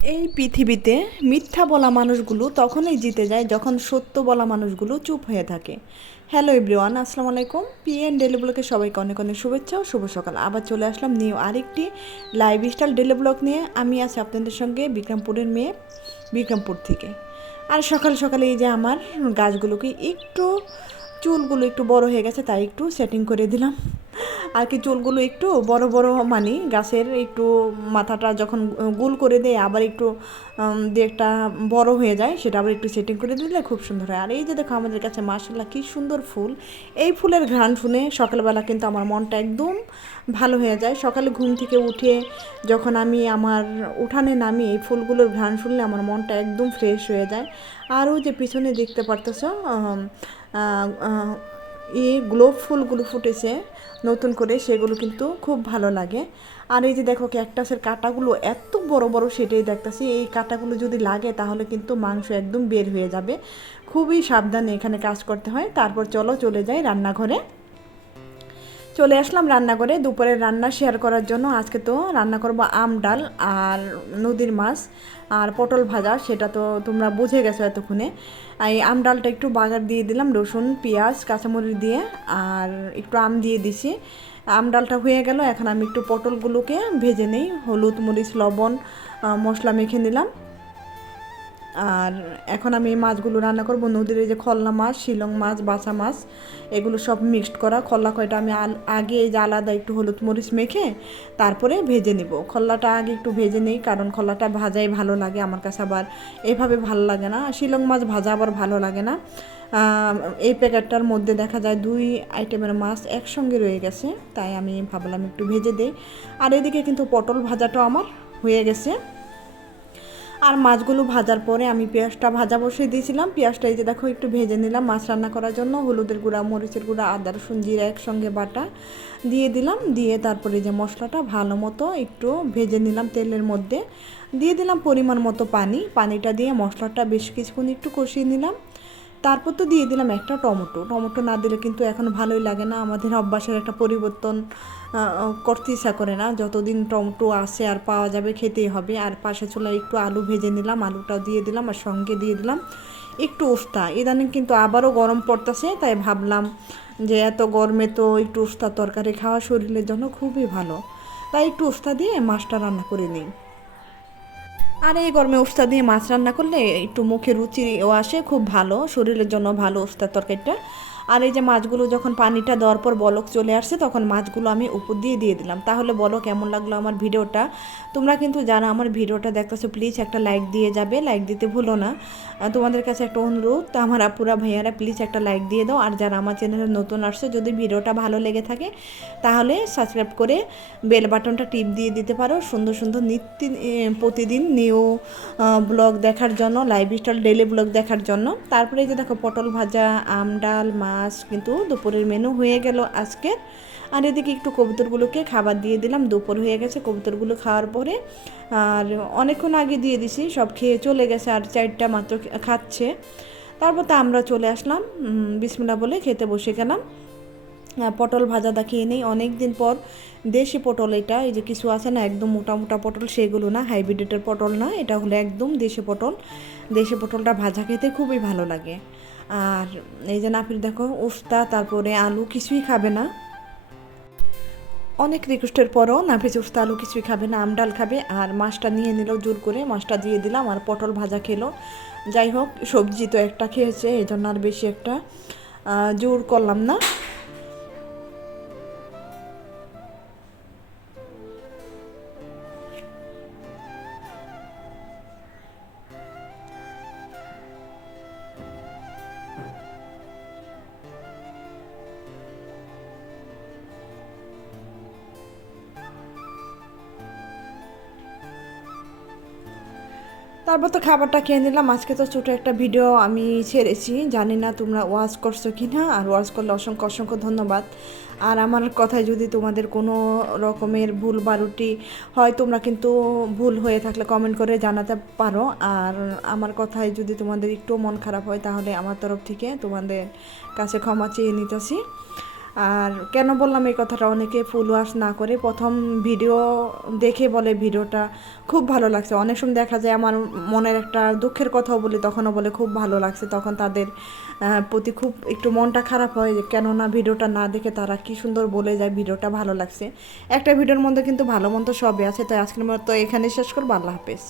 এই পৃথিবীতে মিথ্যা বলা মানুষগুলো তখনই জিতে যায় যখন সত্য বলা মানুষগুলো চুপ হয়ে থাকে। হ্যালো এভরিওয়ান আসসালামু আলাইকুম। পিএন ডেলি ব্লগে সবাইকে অনেক অনেক শুভেচ্ছা ও শুভ সকাল। আবার চলে আসলাম নিউ আরেকটি লাইভ স্টাইল ডেলি ব্লগ নিয়ে। আমি আছি আপনাদের সঙ্গে বিক্রমপুরের মেয়ে বিক্রমপুর থেকে। আর সকাল সকালে এই যে আমার গাছগুলোকে একটু চুলগুলো একটু বড় হয়ে গেছে, তাই একটু সেটিং করে দিলাম। আর কি চুলগুলো একটু বড় বড় মানে গাছের একটু মাথাটা যখন গোল করে দেয়, আবার একটু দিয়ে একটা বড় হয়ে যায়, সেটা আবার একটু সেটিং করে দিলে খুব সুন্দর হয়। আর এই যে দেখো আমাদের কাছে মাসাল্লাহ কী সুন্দর ফুল। এই ফুলের ঘ্রাণ শুনে সকালবেলা কিন্তু আমার মনটা একদম ভালো হয়ে যায়। সকালে ঘুম থেকে উঠে যখন আমি আমার উঠানে নামি, এই ফুলগুলোর ঘ্রাণ শুনলে আমার মনটা একদম ফ্রেশ হয়ে যায়। আর ওই যে পিছনে দেখতে পারতেছ এই গ্লোব ফুলগুলো ফুটেছে নতুন করে, সেগুলো কিন্তু খুব ভালো লাগে। আর এই যে দেখো ক্যাকটাসের কাঁটাগুলো এত বড় বড় সেটাই দেখতেছি, এই কাঁটাগুলো যদি লাগে তাহলে কিন্তু মাংস একদম বের হয়ে যাবে। খুবই সাবধানে এখানে কাজ করতে হয়, তারপর চলো চলে যাই রান্নাঘরে। চলে আসলাম রান্নাঘরে। দুপুরের রান্না শেয়ার করার জন্য আজকে তো রান্না করব আম, ডাল আর নদীর মাছ আর পটল ভাজা, সেটা তো তোমরা বুঝে গেছো এতক্ষণে। এই আম, ডালটা একটু বাগার দিয়ে দিলাম, রসুন, পেঁয়াজ, কাঁচামরিচ দিয়ে আর একটু আম দিয়ে দিছি। আম, ডালটা হয়ে গেল, এখন আমি একটু পটলগুলোকে ভেজে নেই, হলুদ, মরিচ, লবণ মশলা মেখে নিলাম। আর এখন আমি মাছগুলো রান্না করব। নদীর যে খল্লা মাছ, শিলং মাছ, বাছা মাছ, এগুলো সব মিক্সড করা। খল্লা কয়টা আমি আগে এই যে আলাদা একটু হলুদ মরিচ মেখে তারপরে ভেজে নিব। খল্লাটা আগে একটু ভেজে নিই, কারণ খল্লাটা ভাজাই ভালো লাগে। আমার কাছে আবার এভাবে ভালো লাগে না। শিলং মাছ ভাজা আবার ভালো লাগে না। এই প্যাকেটটার মধ্যে দেখা যায় দুই আইটেমের মাছ একসঙ্গে রয়ে গেছে। তাই আমি ভাবলাম একটু ভেজে দেই। আর এদিকে কিন্তু পটল ভাজাটাও আমার হয়ে গেছে। আর মাছগুলো ভাজার পরে আমি পেঁয়াজটা ভাজা বসিয়ে দিয়েছিলাম। পেঁয়াজটা এই যে দেখো, একটু ভেজে নিলাম মাছ রান্না করার জন্য। হলুদের গুঁড়া, মরিচের গুঁড়া, আদা, রসুন, জিরা একসঙ্গে বাটা দিয়ে দিলাম। দিয়ে তারপরে যে মশলাটা ভালো মতো একটু ভেজে নিলাম তেলের মধ্যে। দিয়ে দিলাম পরিমাণ মতো পানি। পানিটা দিয়ে মশলাটা বেশ কিছুক্ষণ একটু কষিয়ে নিলাম। তারপর তো দিয়ে দিলাম একটা টমেটো। টমেটো না দিলে কিন্তু এখন ভালোই লাগে না। আমাদের অভ্যাসের একটা পরিবর্তন করতে ইচ্ছা করে না। যতদিন টমেটো আসে আর পাওয়া যাবে খেতেই হবে। আর পাশে চুলায় একটু আলু ভেজে নিলাম, আলুটাও দিয়ে দিলাম আর সঙ্গে দিয়ে দিলাম একটু উস্তা। ইদানিং কিন্তু আবারও গরম পড়তেছে, তাই ভাবলাম যে এত গরমে তো একটু উস্তা তরকারি খাওয়া শরীরের জন্য খুবই ভালো। তাই একটু উস্তা দিয়ে মাছটা রান্না করে নিই। আর এই গরমে উস্তা দিয়ে মাছ রান্না করলে একটু মুখে রুচিও আসে, খুব ভালো, শরীরের জন্য ভালো উস্তার তরকারিটা। আর এই যে মাছগুলো যখন পানিটা দেওয়ার পর বলক চলে আসছে, তখন মাছগুলো আমি উপর দিয়ে দিয়ে দিলাম। তাহলে বলো কেমন লাগল আমার ভিডিওটা? তোমরা কিন্তু যারা আমার ভিডিওটা দেখতেছো প্লিজ একটা লাইক দিয়ে যাবে। লাইক দিতে ভুলো না। তোমাদের কাছে একটা অনুরোধ, তা আমার আপুরা, ভাইয়ারা প্লিজ একটা লাইক দিয়ে দাও। আর যারা আমার চ্যানেলে নতুন আসছে, যদি ভিডিওটা ভালো লেগে থাকে, তাহলে সাবস্ক্রাইব করে বেল বাটনটা টিপ দিয়ে দিতে পারো। সুন্দর সুন্দর নিত্য প্রতিদিন নিউ ব্লগ দেখার জন্য লাইভ স্টাইল ডেলি ব্লগ দেখার জন্য। তারপরে যে দেখো, পটল ভাজা, আম ডাল মাছ কিন্তু দুপুরের মেনু হয়ে গেল আজকে আর এদিকে একটু কবুতরগুলোকে খাবার দিয়ে দিলাম, দুপুর হয়ে গেছে কবুতরগুলো খাওয়ার পরে। আর অনেকক্ষণ আগে দিয়ে দিছি, সব খেয়ে চলে গেছে, আর চারটা মাত্র খাচ্ছে। তারপর তা আমরা চলে আসলাম বিসমিল্লা বলে খেতে বসে গেলাম। পটল ভাজা দেখিয়ে নেই। অনেক দিন পর দেশি পটল এটা। এই যে কিছু আছে না, একদম মোটা মোটা পটল, সেগুলো না হাইব্রিডের পটল না, এটা হলো একদম দেশি পটল। দেশি পটলটা ভাজা খেতে খুবই ভালো লাগে। আর এই যে নাপির দেখো উস্তা তারপরে আলু, কিছুই খাবে না। অনেক রিকোয়েস্টের পরও নাফিস উস্তা আলু কিছুই খাবে না, আম ডাল খাবে। আর মাছটা নিয়ে নিল জোর করে, মাছটা দিয়ে দিলাম আর পটল ভাজা খেলো। যাই হোক, সবজি তো একটা খেয়েছে এই জন্য আর বেশি একটা জোর করলাম না। তারপর তো খাবারটা খেয়ে নিলাম। আজকে তো ছোটো একটা ভিডিও আমি ছেড়েছি। জানি না তোমরা ওয়াচ করছ কি না আর ওয়াচ করলে অসংখ্য অসংখ্য ধন্যবাদ। আর আমার কথায় যদি তোমাদের কোনো রকমের ভুল বারুটি হয়, তোমরা কিন্তু ভুল হয়ে থাকলে কমেন্ট করে জানাতে পারো। আর আমার কথায় যদি তোমাদের একটু মন খারাপ হয়, তাহলে আমার তরফ থেকে তোমাদের কাছে ক্ষমা চেয়ে নিতেছি। আর কেন বললাম এই কথাটা? অনেকে ফুল ওয়াশ না করে প্রথম ভিডিও দেখে বলে ভিডিওটা খুব ভালো লাগছে। অনেক সময় দেখা যায় আমার মনের একটা দুঃখের কথাও বলি, তখনও বলে খুব ভালো লাগছে। তখন তাদের প্রতি খুব একটু মনটা খারাপ হয় যে কেননা ভিডিওটা না দেখে তারা কি সুন্দর বলে যায় ভিডিওটা ভালো লাগছে। একটা ভিডিওর মধ্যে কিন্তু ভালো মন্দ সবই আছে। তাই আজকের মতো এখানে শেষ করব। আল্লাহ হাফেজ।